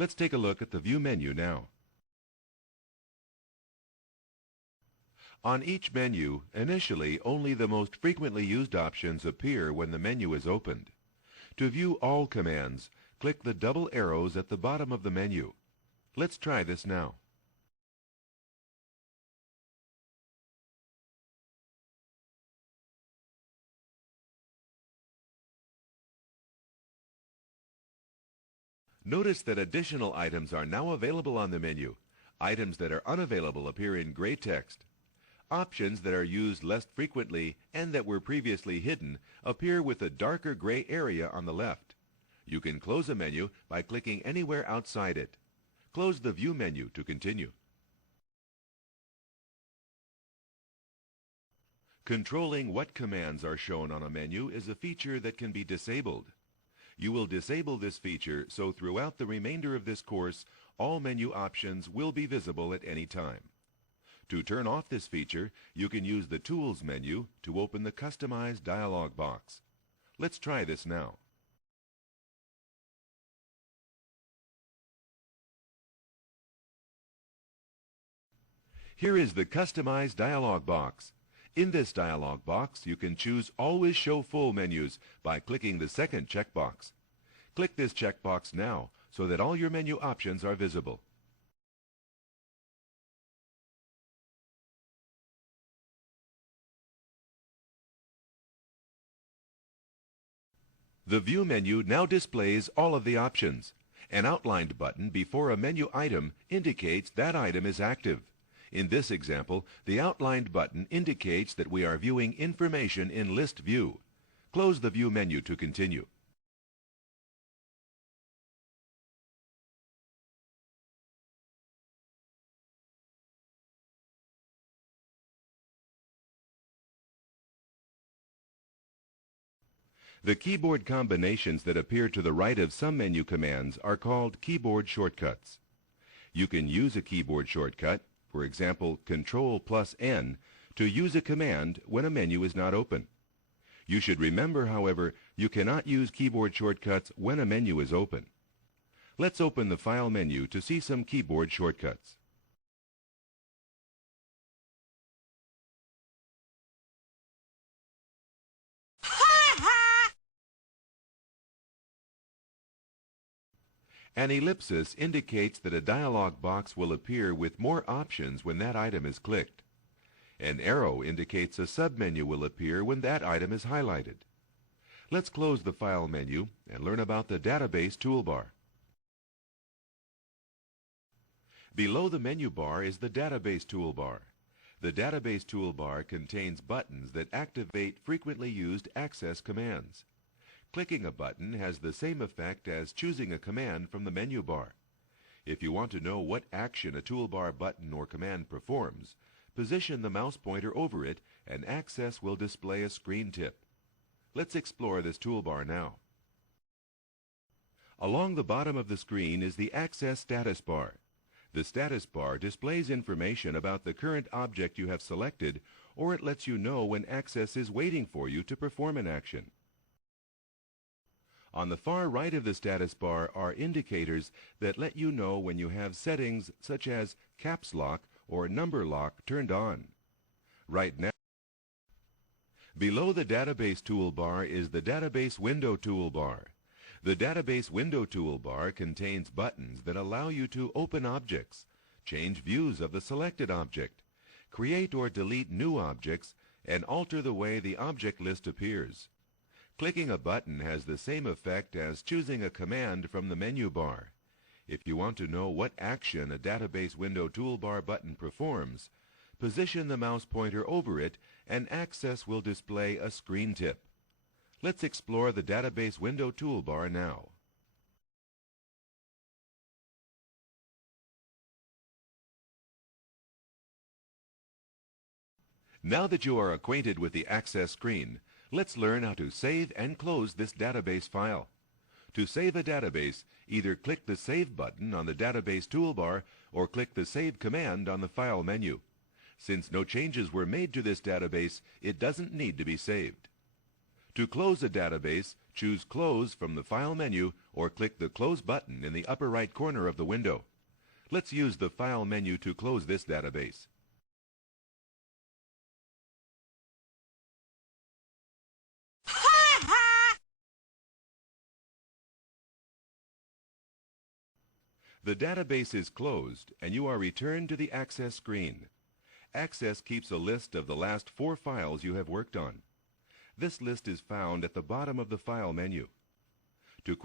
Let's take a look at the View menu now. On each menu, initially only the most frequently used options appear when the menu is opened. To view all commands, click the double arrows at the bottom of the menu. Let's try this now. Notice that additional items are now available on the menu. Items that are unavailable appear in gray text. Options that are used less frequently and that were previously hidden appear with a darker gray area on the left. You can close a menu by clicking anywhere outside it. Close the View menu to continue. Controlling what commands are shown on a menu is a feature that can be disabled. You will disable this feature so throughout the remainder of this course, all menu options will be visible at any time. To turn off this feature, you can use the Tools menu to open the Customize dialog box. Let's try this now. Here is the Customize dialog box. In this dialog box, you can choose Always Show Full menus by clicking the second checkbox. Click this checkbox now so that all your menu options are visible. The View menu now displays all of the options. An outlined button before a menu item indicates that item is active. In this example, the outlined button indicates that we are viewing information in List View. Close the View menu to continue. The keyboard combinations that appear to the right of some menu commands are called keyboard shortcuts. You can use a keyboard shortcut, for example Ctrl+N, to use a command when a menu is not open. You should remember, however, you cannot use keyboard shortcuts when a menu is open. Let's open the File menu to see some keyboard shortcuts. An ellipsis indicates that a dialog box will appear with more options when that item is clicked. An arrow indicates a submenu will appear when that item is highlighted. Let's close the File menu and learn about the Database toolbar. Below the menu bar is the Database toolbar. The Database toolbar contains buttons that activate frequently used access commands. Clicking a button has the same effect as choosing a command from the menu bar. If you want to know what action a toolbar button or command performs, position the mouse pointer over it and Access will display a screen tip. Let's explore this toolbar now. Along the bottom of the screen is the Access status bar. The status bar displays information about the current object you have selected, or it lets you know when Access is waiting for you to perform an action. On the far right of the status bar are indicators that let you know when you have settings such as Caps Lock or Number Lock turned on. Right now, below the Database toolbar is the Database Window toolbar. The Database Window toolbar contains buttons that allow you to open objects, change views of the selected object, create or delete new objects, and alter the way the object list appears. Clicking a button has the same effect as choosing a command from the menu bar. If you want to know what action a Database Window toolbar button performs, position the mouse pointer over it and Access will display a screen tip. Let's explore the Database Window toolbar now. Now that you are acquainted with the Access screen, let's learn how to save and close this database file. To save a database, either click the Save button on the Database toolbar or click the Save command on the File menu. Since no changes were made to this database, it doesn't need to be saved. To close a database, choose Close from the File menu or or click the Close button in the upper right corner of the window. Let's use the File menu to close this database. The database is closed and you are returned to the Access screen. Access keeps a list of the last 4 files you have worked on. This list is found at the bottom of the File menu. To